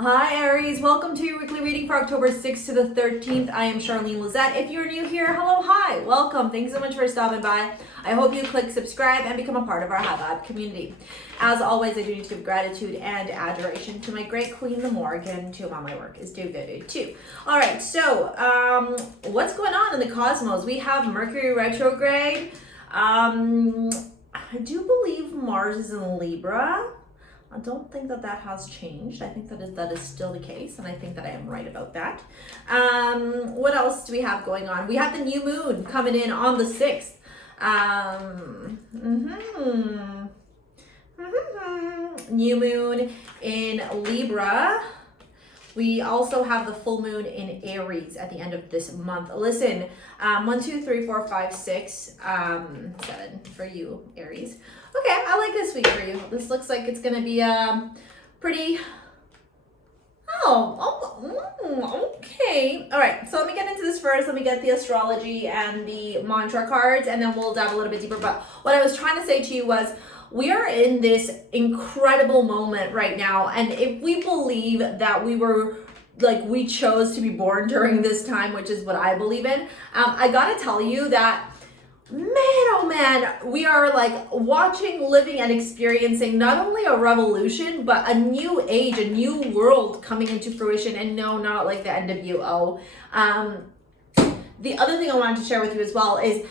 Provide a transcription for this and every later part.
Hi Aries, welcome to your weekly reading for October 6th to the 13th. I am Charlene Lizette. If you're new here, hello, hi, welcome. Thanks so much for stopping by. I hope you click subscribe and become a part of our High Vibe community. As always, I do need to give gratitude and adoration to my great queen, the Morgan, to whom my work is devoted to. All right, so what's going on in the cosmos? We have Mercury retrograde. I do believe Mars is in Libra. I don't think that has changed. I think that is still the case, and I think that I am right about that. What else do we have going on? We have the new moon coming in on the 6th. New moon in Libra. We also have the full moon in Aries at the end of this month. Listen, 1, 2, 3, 4, 5, 6, 7 for you, Aries. Okay, I like this week for you. This looks like it's going to be pretty... okay. All right, so let me get into this first. Let me get the astrology and the mantra cards, and then we'll dive a little bit deeper. But what I was trying to say to you was, we are in this incredible moment right now, and if we believe that we chose to be born during this time, which is what I believe in, I gotta tell you that, man, oh man, we are like watching, living, and experiencing not only a revolution, but a new age, a new world coming into fruition. And no, not like the end of UO. The other thing I wanted to share with you as well is,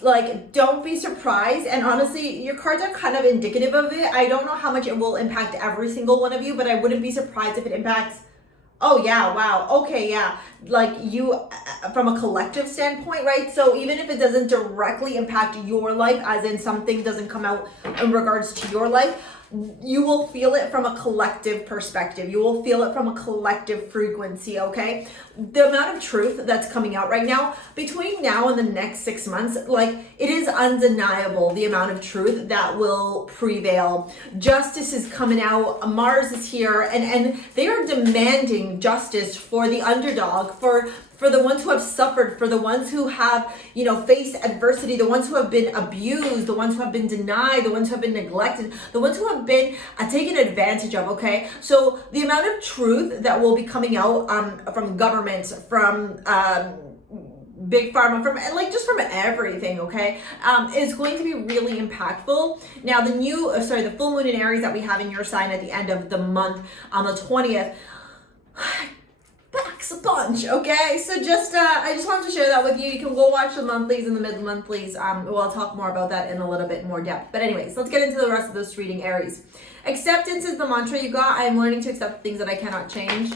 like, don't be surprised. And honestly, your cards are kind of indicative of it. I don't know how much it will impact every single one of you, but I wouldn't be surprised if it impacts, oh yeah, wow, okay, yeah, like you from a collective standpoint, right? So even if it doesn't directly impact your life, as in something doesn't come out in regards to your life, you will feel it from a collective perspective. You will feel it from a collective frequency, okay? The amount of truth that's coming out right now, between now and the next 6 months, like, it is undeniable the amount of truth that will prevail. Justice is coming out. Mars is here, and they are demanding justice for the underdog, for the ones who have suffered, for the ones who have, faced adversity, the ones who have been abused, the ones who have been denied, the ones who have been neglected, the ones who have been taken advantage of, okay? So the amount of truth that will be coming out from governments, from big pharma, from from everything, okay, is going to be really impactful. Now, the full moon in Aries that we have in your sign at the end of the month on the 20th, packs a punch, okay? So I just wanted to share that with you. You can go watch the monthlies and the mid-monthlies. I'll talk more about that in a little bit more depth. But anyways, let's get into the rest of this reading, Aries. Acceptance is the mantra you got. I'm learning to accept things that I cannot change.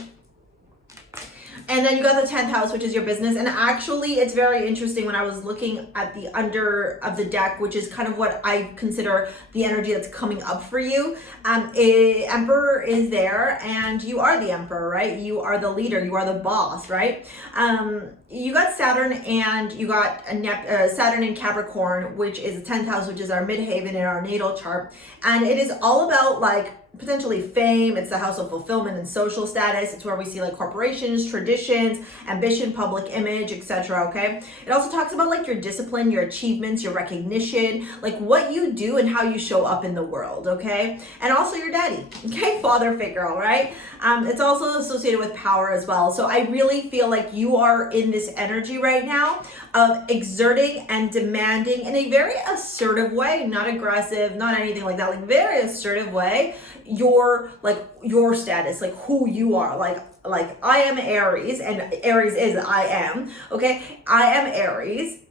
And then you got the 10th house, which is your business. And actually, it's very interesting when I was looking at the under of the deck, which is kind of what I consider the energy that's coming up for you. Emperor is there, and you are the emperor, right? You are the leader. You are the boss, right? You got Saturn, and you got Saturn in Capricorn, which is the 10th house, which is our midhaven in our natal chart. And it is all about, like, potentially fame. It's the house of fulfillment and social status. It's where we see like corporations, traditions, ambition, public image, etc. Okay. It also talks about like your discipline, your achievements, your recognition, like what you do and how you show up in the world. Okay. And also your daddy. Okay. Father figure. All right. It's also associated with power as well. So I really feel like you are in this energy right now of exerting and demanding in a very assertive way, not aggressive, not anything like that, like very assertive way, your status, like who you are, like I am Aries, and Aries is I am, okay? I am Aries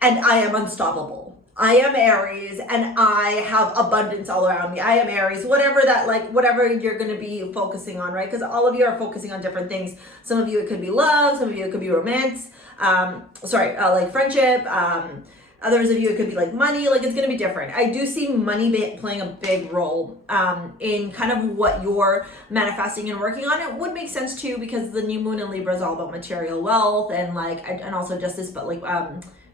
and I am unstoppable. I am Aries and I have abundance all around me. I am Aries, whatever you're going to be focusing on, right? Because all of you are focusing on different things. Some of you, it could be love. Some of you, it could be romance. Like friendship. Others of you, it could be like money. Like, it's going to be different. I do see money playing a big role in kind of what you're manifesting and working on. It would make sense too, because the new moon in Libra is all about material wealth and and also justice, but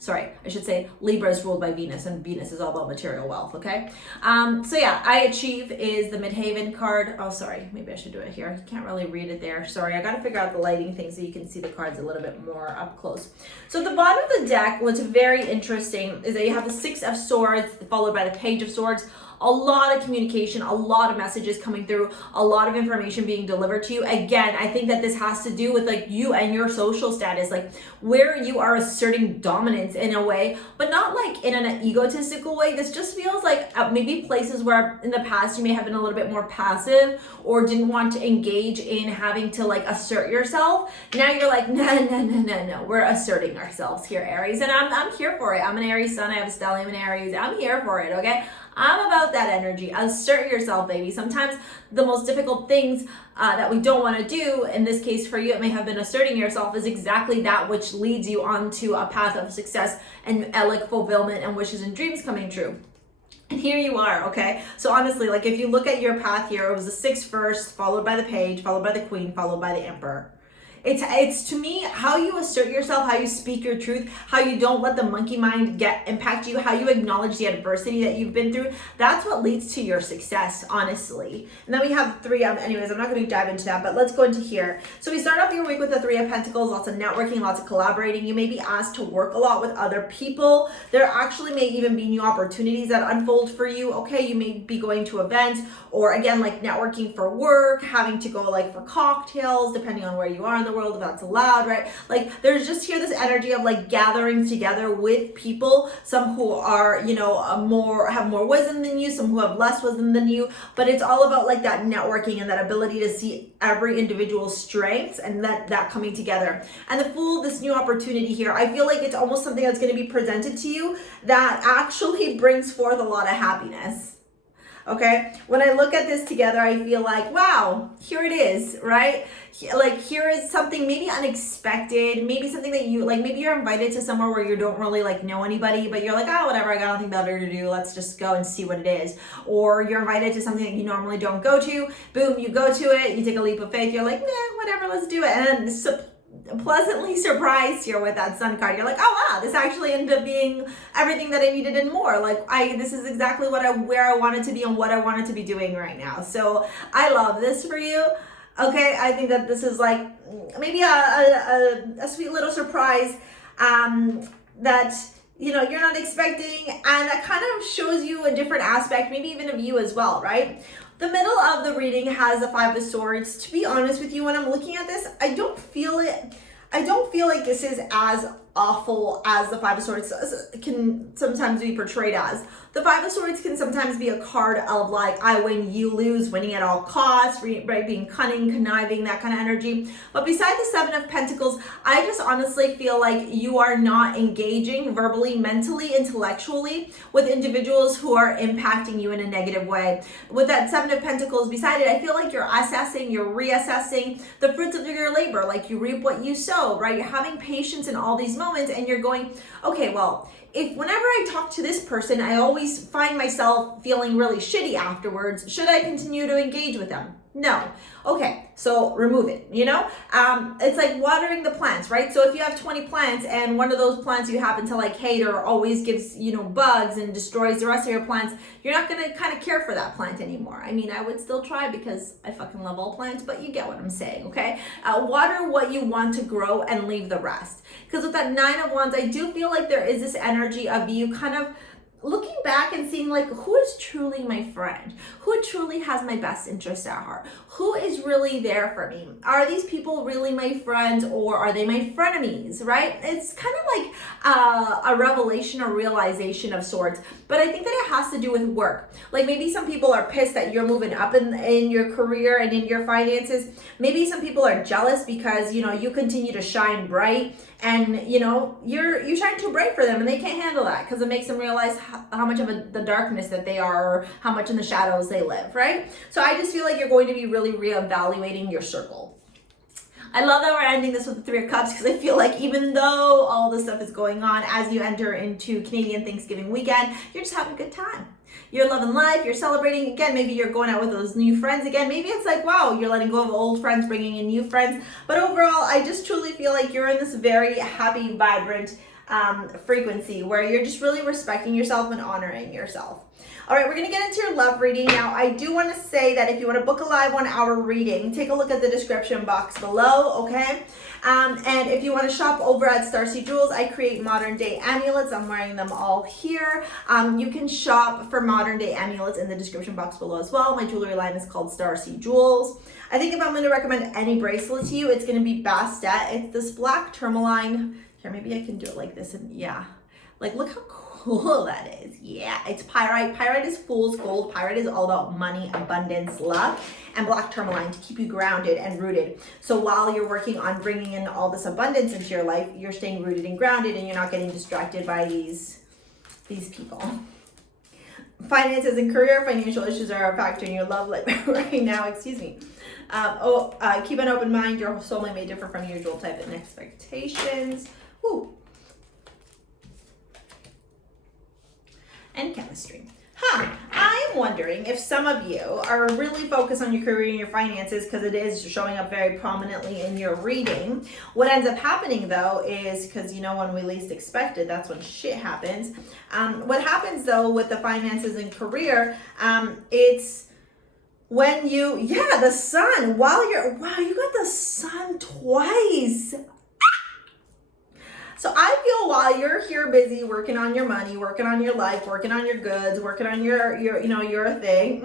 I should say Libra is ruled by Venus, and Venus is all about material wealth, okay? So yeah, I Achieve is the midhaven card. Oh, sorry, maybe I should do it here. You can't really read it there. Sorry, I got to figure out the lighting thing so you can see the cards a little bit more up close. So at the bottom of the deck, what's very interesting is that you have the 6 of Swords followed by the Page of Swords. a lot of communication, a lot of messages coming through, a lot of information being delivered to you. Again, I think that this has to do with like you and your social status, like where you are asserting dominance in a way, but not like in an egotistical way. This just feels like maybe places where in the past you may have been a little bit more passive or didn't want to engage in having to like assert yourself. Now you're like, no, we're asserting ourselves here, Aries, and I'm here for it. I'm an Aries Sun, I have a stellium in Aries, I'm here for it, okay? I'm about that energy. Assert yourself, baby. Sometimes the most difficult things that we don't want to do, in this case for you, it may have been asserting yourself, is exactly that which leads you onto a path of success and like fulfillment and wishes and dreams coming true. And here you are, okay? So honestly, like if you look at your path here, it was the 6 first, followed by the Page, followed by the Queen, followed by the Emperor. It's to me how you assert yourself, how you speak your truth, how you don't let the monkey mind impact you, how you acknowledge the adversity that you've been through. That's what leads to your success, honestly. And then we have 3. Anyways, I'm not going to dive into that, but let's go into here. So we start off your week with the 3 of Pentacles, lots of networking, lots of collaborating. You may be asked to work a lot with other people. There actually may even be new opportunities that unfold for you. Okay, you may be going to events, or again, like networking for work, having to go like for cocktails, depending on where you are in the world, if that's allowed, right? Like there's just here this energy of like gathering together with people, some who are, you know, have more wisdom than you, some who have less wisdom than you, but it's all about like that networking and that ability to see every individual's strengths and that coming together. And the Fool, this new opportunity here, I feel like it's almost something that's going to be presented to you that actually brings forth a lot of happiness. Okay, when I look at this together, I feel like, wow, here it is, right? Like here is something maybe unexpected, maybe something that you like, maybe you're invited to somewhere where you don't really like know anybody, but you're like, oh, whatever, I got nothing better to do, let's just go and see what it is. Or you're invited to something that you normally don't go to, boom, you go to it, you take a leap of faith, you're like, nah, whatever, let's do it. And then pleasantly surprised here with that Sun card. You're like, oh wow, this actually ended up being everything that I needed and more. Like this is exactly where I wanted to be and what I wanted to be doing right now. So I love this for you. Okay, I think that this is like maybe a sweet little surprise that you know you're not expecting, and that kind of shows you a different aspect, maybe even of you as well, right? The middle of the reading has the 5 of Swords. To be honest with you, when I'm looking at this, I don't feel like this is as awful as the 5 of Swords can sometimes be portrayed as. The 5 of Swords can sometimes be a card of like, I win, you lose, winning at all costs, right? Being cunning, conniving, that kind of energy. But beside the 7 of Pentacles, I just honestly feel like you are not engaging verbally, mentally, intellectually with individuals who are impacting you in a negative way. With that 7 of Pentacles beside it, I feel like you're assessing, you're reassessing the fruits of your labor, like you reap what you sow, right? You're having patience in all these moments, and you're going, okay, well, if whenever I talk to this person, I always find myself feeling really shitty afterwards, should I continue to engage with them? No. Okay, so remove it, you know? It's like watering the plants, right? So if you have 20 plants and one of those plants you happen to like hate or always gives, you know, bugs and destroys the rest of your plants, you're not gonna kind of care for that plant anymore. I mean, I would still try because I fucking love all plants, but you get what I'm saying, okay? Water what you want to grow and leave the rest. Because with that 9 of Wands, I do feel like there is this energy of you kind of looking back and seeing like, who is truly my friend? Who truly has my best interest at heart? Who is really there for me? Are these people really my friends, or are they my frenemies, right? It's kind of like a revelation or realization of sorts, but I think that it has to do with work. Like maybe some people are pissed that you're moving up in your career and in your finances. Maybe some people are jealous because, you know, you continue to shine bright, and you know you shine too bright for them, and they can't handle that because it makes them realize how much of the darkness that they are, or how much in the shadows they live, right? So I just feel like you're going to be really reevaluating your circle. I love that we're ending this with the 3 of Cups, because I feel like even though all this stuff is going on, as you enter into Canadian Thanksgiving weekend, you're just having a good time. You're loving life, you're celebrating. Again, maybe you're going out with those new friends again. Maybe it's like, wow, you're letting go of old friends, bringing in new friends. But overall, I just truly feel like you're in this very happy, vibrant frequency where you're just really respecting yourself and honoring yourself. All right, we're going to get into your love reading. Now, I do want to say that if you want to book a live 1 hour reading, take a look at the description box below, okay? And if you want to shop over at STARSEA Jewels, I create modern day amulets. I'm wearing them all here. You can shop for modern day amulets in the description box below as well. My jewelry line is called STARSEA Jewels. I think if I'm going to recommend any bracelet to you, it's going to be Bastet. It's this black tourmaline. Here, maybe I can do it like this. And yeah, like look how cool that is. Yeah, it's pyrite. Pyrite is fool's gold. Pyrite is all about money, abundance, luck, and black tourmaline to keep you grounded and rooted. So while you're working on bringing in all this abundance into your life, you're staying rooted and grounded, and you're not getting distracted by these people. Finances and career, financial issues are a factor in your love life right now. Excuse me. Keep an open mind. Your soulmate may differ from your usual type and expectations. Woo. And chemistry. I am wondering if some of you are really focused on your career and your finances because it is showing up very prominently in your reading. What ends up happening though is, because you know when we least expect it, that's when shit happens. What happens though with the finances and career, it's when you, the sun, wow, you got the sun twice. So I feel while you're here busy working on your money, working on your life, working on your goods, working on your thing.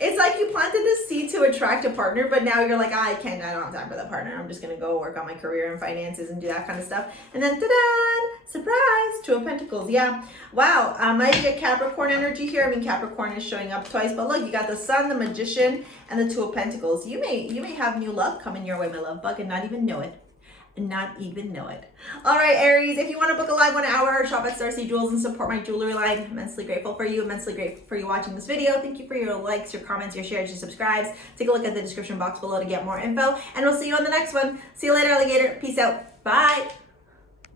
It's like you planted the seed to attract a partner, but now you're like, I don't have time for that partner. I'm just going to go work on my career and finances and do that kind of stuff. And then, ta-da, surprise, Two of Pentacles. Yeah. Wow. Might be a Capricorn energy here. I mean, Capricorn is showing up twice, but look, you got the Sun, the Magician, and the Two of Pentacles. You may have new love coming your way, my love bug, and not even know it. All right, Aries, if you want to book a live 1 hour, shop at STARSEA Jewels and support my jewelry line. Immensely grateful for you, immensely grateful for you watching this video. Thank you for your likes, your comments, your shares, your subscribes. Take a look at the description box below to get more info, and we'll see you on the next one. See you later, alligator. Peace out. Bye.